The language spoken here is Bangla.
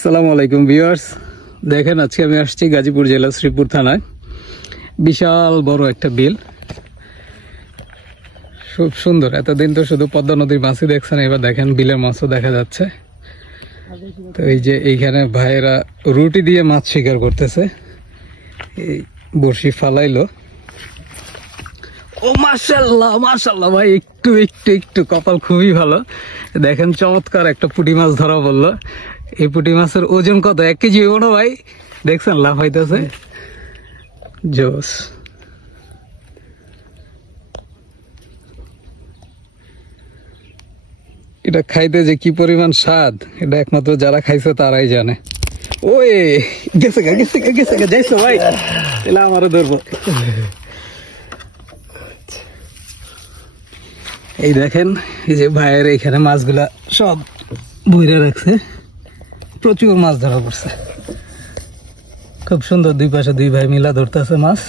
আসসালামু আলাইকুম ভিউয়ার্স, দেখেন আজকে আমি আসছি গাজীপুর জেলা শ্রীপুর থানায়। বিশাল বড় একটা বিল, খুব সুন্দর। এতদিন তো শুধু পদ্মা নদীর মাছই দেখছেন, এবার দেখেন বিলের মাছও দেখা যাচ্ছে। তো এই যে এইখানে ভাইয়েরা রুটি দিয়ে মাছ শিকার করতেছে, এই বড়শি ফালাইলো। ও মাশাআল্লাহ মাশাআল্লাহ ভাই, একটু একটু একটু কপাল খুবই ভালো। দেখেন চমৎকার একটা পুঁটি মাছ ধরা পড়লো। এই পুঁটি মাছের ওজন কত, 1 কেজি হইব না ভাই? দেখছেন লাফাইতেছে, জোস। এটা খাইতে যে কি পরিমাণ স্বাদ, এটা একমাত্র যারা খাইছে তারাই জানে। ওই গেছে গা গেছে গা গেছে গা, যাইছো ভাই? তাহলে আমারও ধরবো। এই দেখেন, এই যে ভাইয়ের এখানে মাছগুলা সব বইরে রাখছে, প্রচুর মাছ ধরা পড়ছে। খুব সুন্দর, দুই পাশে দুই ভাই মিলা ধরতেছে মাছ।